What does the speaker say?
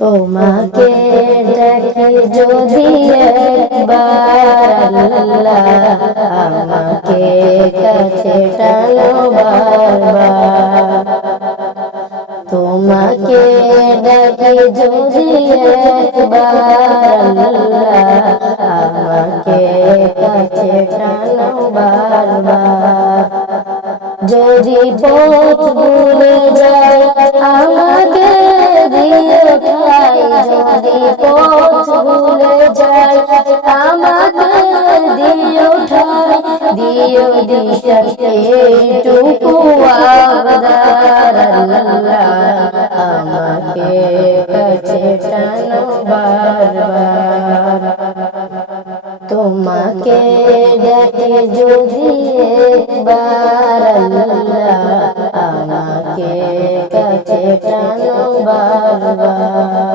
তোমাকে ডাকি যদি একবার আল্লাহ, আমাকে কাছে টানো বারবার। তোমাকে ডাকি যদি একবার আল্লাহ, আমাকে কাছে টানো বারবার। যদি পথ ভুলে যাই আমাকে দিও ঠাই, যদি পথ ভুলে যাই আমাকে দিও ঠাই, দিও দিশা এইটুকু আবদার আল্লাহ, আমাকে কাছে টানো বারবার। তোমাকে ডাকে যদি একবার আল্লাহ, আমাকে কাছে টানো বারবার।